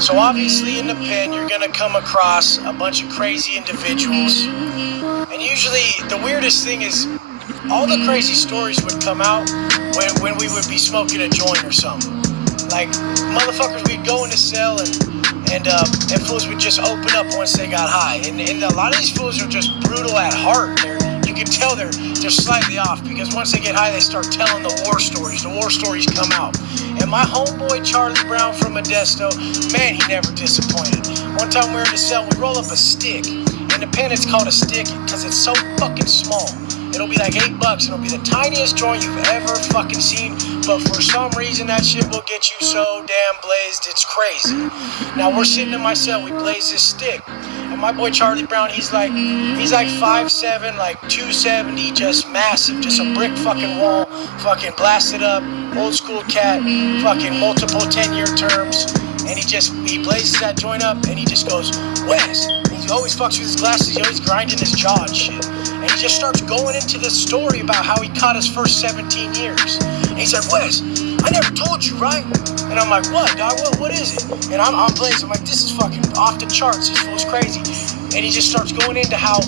So obviously in the pen, you're gonna come across a bunch of crazy individuals. And usually the weirdest thing is all the crazy stories would come out when we would be smoking a joint or something. Like motherfuckers, we'd go in the cell and fools would just open up once they got high. And a lot of these fools are just brutal at heart. You can tell they're slightly off because once they get high, they start telling the war stories. The war stories come out. And my homeboy Charlie Brown from Modesto, man, he never disappointed. One time we were in the cell, we roll up a stick. In the pen, it's called a stick because it's so fucking small. It'll be like $8 and it'll be the tiniest joint you've ever fucking seen. But for some reason, that shit will get you so damn blazed, it's crazy. Now we're sitting in my cell, we blaze this stick. And my boy Charlie Brown, he's like 5'7", like 270, just massive, just a brick fucking wall, fucking blasted up, old school cat, fucking multiple 10-year terms. And he blazes that joint up and he just goes, Wes. He always fucks with his glasses, he's always grinding his jaw and shit. And he just starts going into this story about how he caught his first 17 years. And he said, Wes, I never told you, right? And I'm like, what, dog? What is it? And I'm blazing. I'm like, this is fucking off the charts. This fool's crazy. And he just starts going into how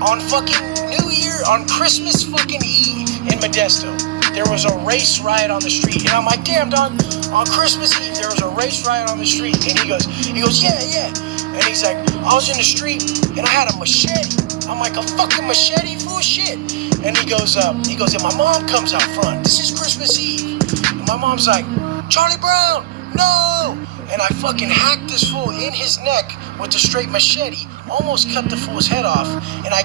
on fucking New Year, on Christmas fucking Eve in Modesto, there was a race riot on the street. And I'm like, damn, dog, on Christmas Eve, there was a race riot on the street. And he goes, yeah. And he's like, I was in the street and I had a machete. I'm like, a fucking machete full of shit. And he goes, and my mom comes out front. This is Christmas Eve. And my mom's like, Charlie Brown, no. And I fucking hacked this fool in his neck with the straight machete, almost cut the fool's head off. And I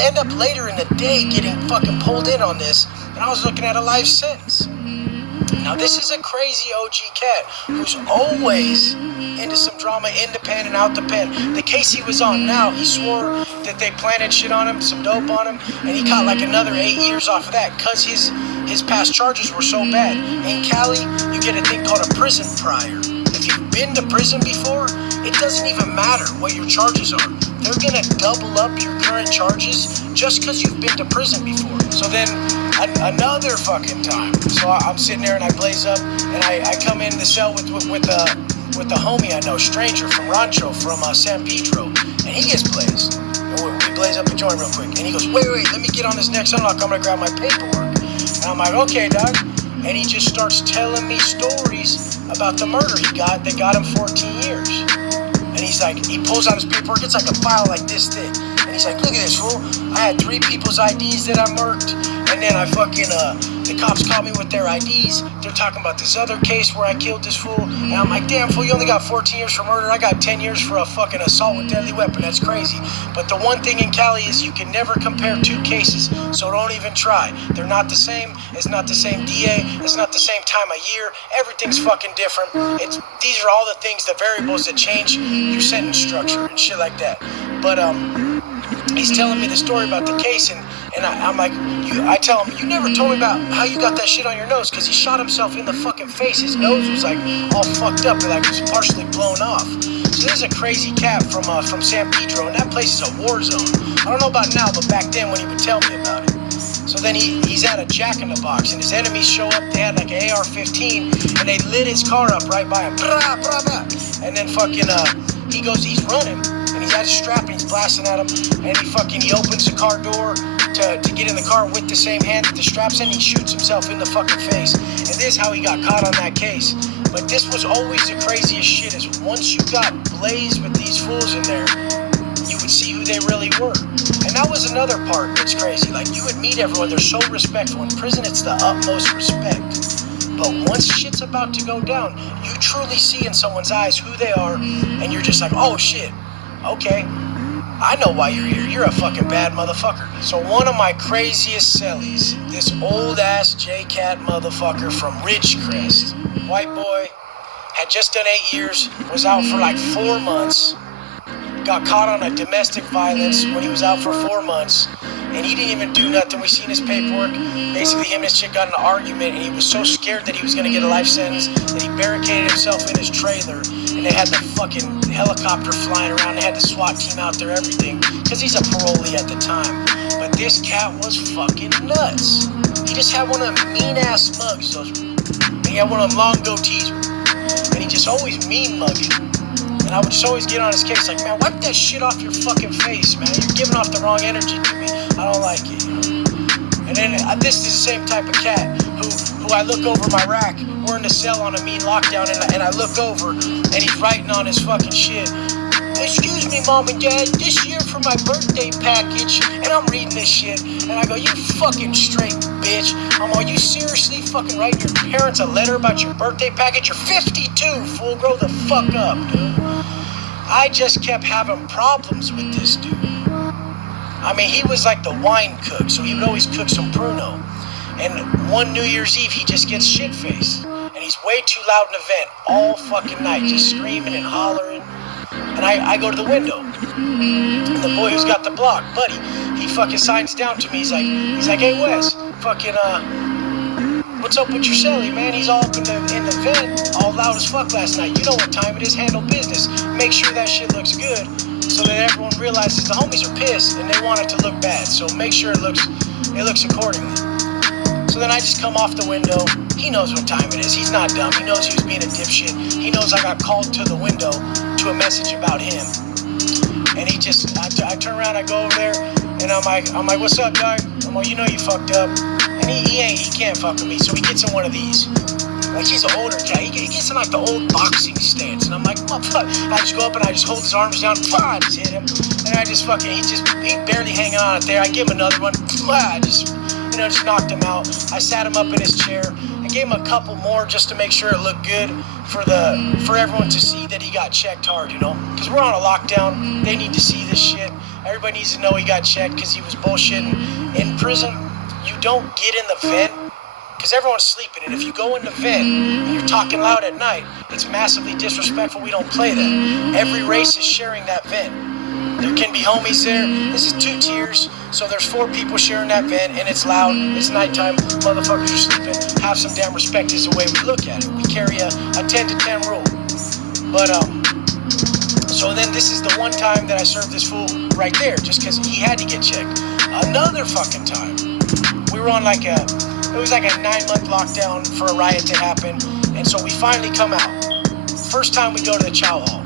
end up later in the day getting fucking pulled in on this. And I was looking at a life sentence. Now this is a crazy OG cat who's always into some drama in the pen and out the pen. The case he was on now, he swore that they planted shit on him, some dope on him, and he caught like another 8 years off of that because his past charges were so bad. In Cali, you get a thing called a prison prior. If you've been to prison before, it doesn't even matter what your charges are. They're gonna double up your current charges just because you've been to prison before. So then another fucking time. So I'm sitting there and I blaze up and I come in the cell with the homie I know, stranger from Rancho, from San Pedro, and he gets blazed. And we blaze up a joint real quick. And he goes, wait, let me get on this next unlock. I'm gonna grab my paperwork. And I'm like, okay, dog. And he just starts telling me stories about the murder he got that got him 14 years. And he's like, he pulls out his paperwork, it's like a file like this thick. And he's like, look at this, fool. I had 3 people's IDs that I murked. And then I fucking, the cops called me with their IDs. They're talking about this other case where I killed this fool. And I'm like, damn, fool, you only got 14 years for murder. I got 10 years for a fucking assault with deadly weapon. That's crazy. But the one thing in Cali is you can never compare 2 cases. So don't even try. They're not the same. It's not the same DA. It's not the same time of year. Everything's fucking different. These are all the things, the variables that change your sentence structure and shit like that. But, he's telling me the story about the case, and I'm like, I tell him, you never told me about how you got that shit on your nose, because he shot himself in the fucking face. His nose was like all fucked up, and like it was partially blown off. So this is a crazy cat from San Pedro, and that place is a war zone. I don't know about now, but back then when he would tell me about it. So then he's at a Jack in the Box, and his enemies show up. They had like an AR-15, and they lit his car up right by him. And then fucking he's running. And he's at his strap and he's blasting at him, and he opens the car door to get in the car with the same hand that the strap's in. He shoots himself in the fucking face. And this is how he got caught on that case. But this was always the craziest shit, is once you got blazed with these fools in there, you would see who they really were. And that was another part that's crazy. Like, you would meet everyone, they're so respectful. In prison, it's the utmost respect. But once shit's about to go down, you truly see in someone's eyes who they are, and you're just like, oh shit, okay, I know why you're here. You're a fucking bad motherfucker. So one of my craziest cellies, this old ass J-Cat motherfucker from Ridgecrest, white boy, had just done 8 years, was out for like 4 months, got caught on a domestic violence when he was out for 4 months, and he didn't even do nothing. We seen his paperwork. Basically, him and his chick got in an argument, and he was so scared that he was gonna get a life sentence that he barricaded himself in his trailer, and they had the fucking helicopter flying around. They had the SWAT team out there, everything, because he's a parolee at the time. But this cat was fucking nuts. He just had one of them mean-ass mugs, and he had one of them long goatees, and he just just always mean mugging. And I would just always get on his case like, man, wipe that shit off your fucking face, man. You're giving off the wrong energy to me. I don't like it, you know. And then this is the same type of cat who I look over my rack. We're in the cell on a mean lockdown, and I look over, and he's writing on his fucking shit. Excuse me, Mom and Dad, this year for my birthday package. And I'm reading this shit, and I go, you fucking straight bitch. Are you seriously fucking writing your parents a letter about your birthday package? You're 52, fool. Grow the fuck up, dude. I just kept having problems with this dude. I mean, he was like the wine cook, so he would always cook some Pruno. And one New Year's Eve, he just gets shit-faced. And he's way too loud in the vent all fucking night, just screaming and hollering. And I go to the window. And the boy who's got the block, Buddy, he fucking signs down to me. He's like, hey, Wes, fucking, what's up with your celly, man? He's all up in the vent, all loud as fuck last night. You know what time it is, handle business. Make sure that shit looks good so that everyone realizes the homies are pissed and they want it to look bad. So make sure it looks accordingly. So then I just come off the window. He knows what time it is. He's not dumb. He knows he was being a dipshit. He knows I got called to the window to a message about him. And he just, I turn around, I go over there, and I'm like, what's up, dog? I'm like, you know you fucked up. And he can't fuck with me. So he gets in one of these. Like, he's an older cat. He gets in like the old boxing stance. And I'm like, motherfucker. I just go up and I just hold his arms down. I just hit him. And I just fucking, he barely hanging on it there. I give him another one. I just knocked him out. I sat him up in his chair. I gave him a couple more just to make sure it looked good for everyone to see that he got checked hard, you know? Because we're on a lockdown. They need to see this shit. Everybody needs to know he got checked because he was bullshitting. In prison, you don't get in the vent because everyone's sleeping. And if you go in the vent and you're talking loud at night, it's massively disrespectful. We don't play that. Every race is sharing that vent. There can be homies there. This is 2 tiers. So there's 4 people sharing that vent, and it's loud. It's nighttime. Motherfuckers are sleeping. Have some damn respect is the way we look at it. We carry a 10 to 10 rule. But, so then this is the one time that I served this fool right there, just because he had to get checked. Another fucking time. We were on it was like a 9-month lockdown for a riot that happened. And so we finally come out. First time we go to the chow hall.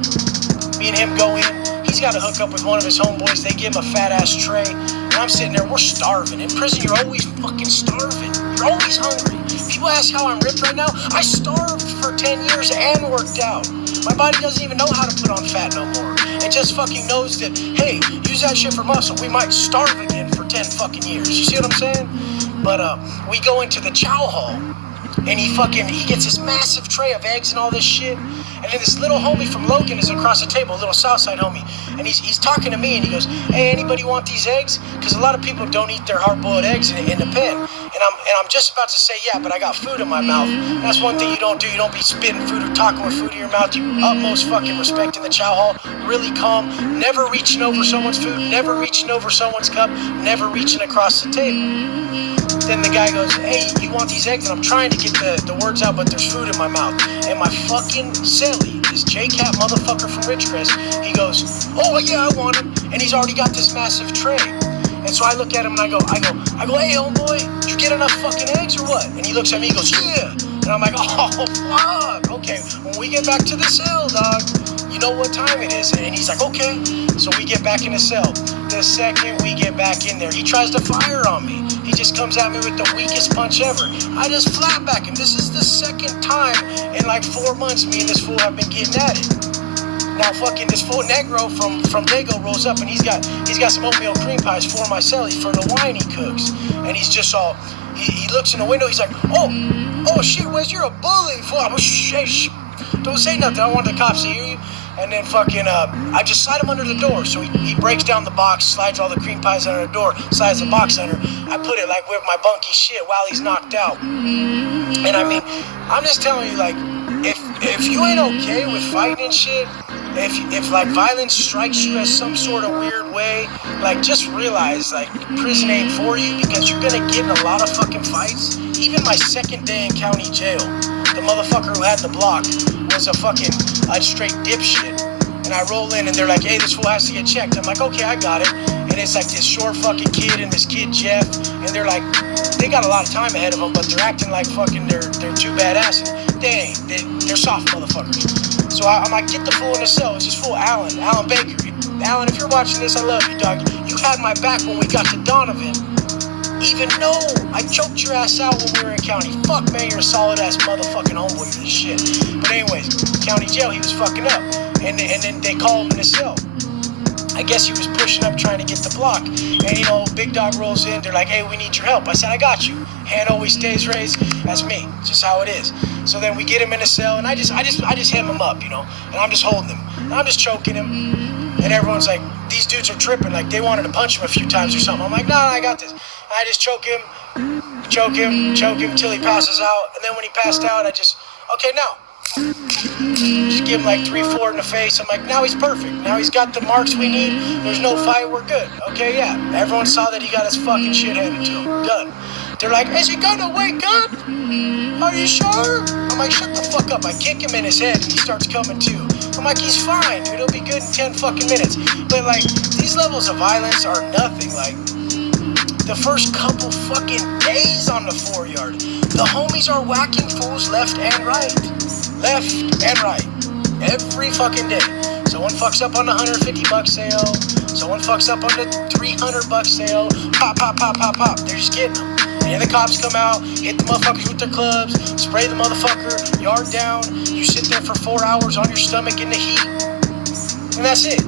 Me and him go in. He's got to hook up with one of his homeboys. They give him a fat-ass tray. And I'm sitting there. We're starving. In prison, you're always fucking starving. You're always hungry. People ask how I'm ripped right now. I starved for 10 years and worked out. My body doesn't even know how to put on fat no more. It just fucking knows that, hey, use that shit for muscle. We might starve again for 10 fucking years. You see what I'm saying? But we go into the chow hall. And he gets this massive tray of eggs and all this shit. And then this little homie from Logan is across the table, a little Southside homie. And he's talking to me and he goes, hey, anybody want these eggs? Because a lot of people don't eat their hard-boiled eggs in the pen. And I'm just about to say, yeah, but I got food in my mouth. And that's one thing you don't do. You don't be spitting food or talking with food in your mouth. You utmost fucking respect in the chow hall. Really calm. Never reaching over someone's food. Never reaching over someone's cup. Never reaching across the table. Then the guy goes, hey, you want these eggs? And I'm trying to get the words out, but there's food in my mouth. And my fucking celly, this J-Cat motherfucker from Ridgecrest, he goes, oh, yeah, I want him. And he's already got this massive tray. And so I look at him and I go, hey, homeboy, did you get enough fucking eggs or what? And he looks at me, he goes, yeah. And I'm like, oh, fuck. Okay, when we get back to the cell, dog, you know what time it is. And he's like, okay. So we get back in the cell. The second we get back in there, he tries to fire on me. He just comes at me with the weakest punch ever. I just flat back him. This is the second time in like 4 months me and this fool have been getting at it. Now fucking this fool Negro from Dago rolls up and he's got some oatmeal cream pies for my celly for the wine he cooks. And he's just all, he looks in the window, he's like, oh shit, Wes, you're a bully. Fool. I was, shh, don't say nothing. I don't want the cops to hear you. And then fucking, I just slide him under the door. So he breaks down the box, slides all the cream pies under the door, slides the box under. I put it like with my bunky shit while he's knocked out. And I mean, I'm just telling you, like, if you ain't okay with fighting and shit, if like violence strikes you as some sort of weird way, like just realize like prison ain't for you because you're gonna get in a lot of fucking fights. Even my second day in county jail, the motherfucker who had the block was a straight dipshit. And I roll in and they're like, hey, this fool has to get checked. I'm like, okay, I got it. And it's like this short fucking kid and this kid Jeff, and they're like, they got a lot of time ahead of them, but they're acting like fucking they're too badass. And they They're soft motherfuckers. So I'm like, get the fool in the cell. It's just fool Alan Baker. Alan, if you're watching this, I love you, dog. You had my back when we got to Donovan. Even though I choked your ass out when we were in county. Fuck, man, you're a solid-ass motherfucking homeboy for this shit. But anyways, county jail, he was fucking up. And then they call him in the cell. I guess he was pushing up trying to get the block. And, you know, Big Dog rolls in. They're like, hey, we need your help. I said, I got you. Hand always stays raised. That's me. It's just how it is. So then we get him in the cell, and I just hem him up, you know. And I'm just holding him. And I'm just choking him. And everyone's like, these dudes are tripping. Like, they wanted to punch him a few times or something. I'm like, nah, I got this. I just choke him till he passes out. And then when he passed out, okay, now. Just give him like 3-4 in the face. I'm like, now he's perfect. Now he's got the marks we need. There's no fight. We're good. Okay, yeah. Everyone saw that he got his fucking shit handed to him. Done. They're like, is he gonna wake up? Are you sure? I'm like, shut the fuck up. I kick him in his head and he starts coming to. I'm like, he's fine, dude. He'll be good in 10 fucking minutes. But like, these levels of violence are nothing. Like, the first couple fucking days on the 4-yard, the homies are whacking fools left and right. Left and right. Every fucking day. Someone fucks up on the $150 sale. Someone fucks up on the $300 sale. Pop, pop, pop, pop, pop. They're just getting them. And then the cops come out, hit the motherfuckers with their clubs, spray the motherfucker, yard down. You sit there for 4 hours on your stomach in the heat. And that's it.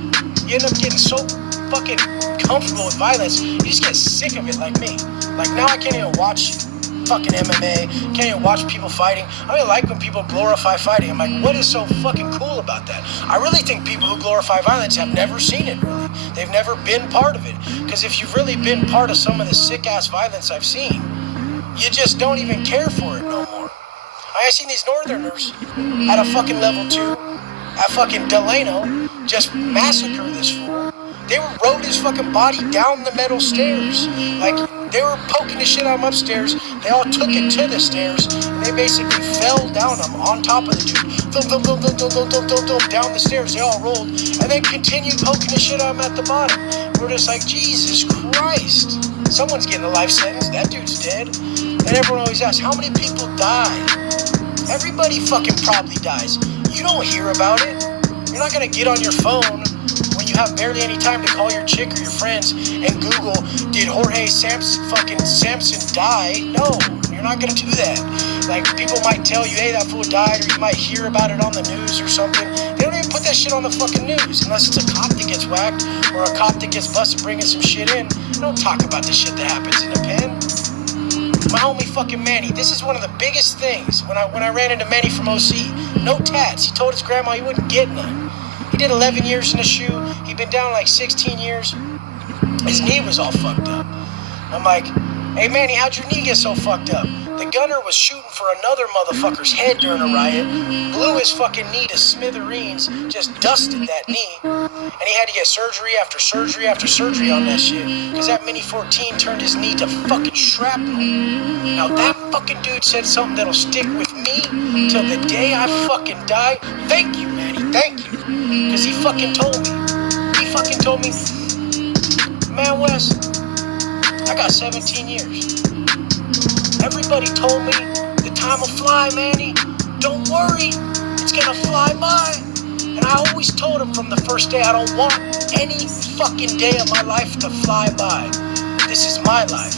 You end up getting so fucking comfortable with violence, you just get sick of it like me. Like now I can't even watch fucking MMA, can't even watch people fighting. I don't like when people glorify fighting. I'm like, what is so fucking cool about that? I really think people who glorify violence have never seen it, really. They've never been part of it. Because if you've really been part of some of the sick-ass violence I've seen, you just don't even care for it no more. I seen these northerners at a fucking level 2, at fucking Delano, just massacre this fool. They rode his fucking body down the metal stairs. Like, they were poking the shit out of him upstairs. They all took it to the stairs. And they basically fell down him on top of the dude. Thump, thump, thump, thump, thump, thump, thump, thump, down the stairs. They all rolled. And then continued poking the shit out of him at the bottom. We're just like, Jesus Christ. Someone's getting a life sentence. That dude's dead. And everyone always asks, how many people die? Everybody fucking probably dies. You don't hear about it. You're not gonna get on your phone when you have barely any time to call your chick or your friends and Google, did Jorge Samson die? No, you're not gonna do that. Like, people might tell you, hey, that fool died, or you might hear about it on the news or something. They don't even put that shit on the fucking news unless it's a cop that gets whacked or a cop that gets busted bringing some shit in. They don't talk about the shit that happens in the pen. My homie fucking Manny, this is one of the biggest things when I ran into Manny from OC. No tats. He told his grandma he wouldn't get none. He did 11 years in the shoe. He'd been down like 16 years. His knee was all fucked up. I'm like, hey Manny, how'd your knee get so fucked up? The gunner was shooting for another motherfucker's head during a riot, blew his fucking knee to smithereens, just dusted that knee, and he had to get surgery after surgery after surgery on that shit, because that Mini 14 turned his knee to fucking shrapnel. Now that fucking dude said something that'll stick with me till the day I fucking die. Thank you, Manny, thank you, because he fucking told me, man, Wes, I got 17 years. Everybody told me the time will fly, Manny. Don't worry, it's gonna fly by. And I always told him from the first day, I don't want any fucking day of my life to fly by. This is my life.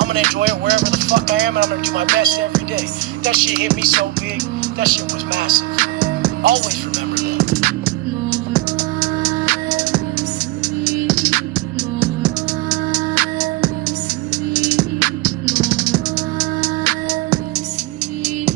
I'm gonna enjoy it wherever the fuck I am, and I'm gonna do my best every day. That shit hit me so big. That shit was massive. Always remember.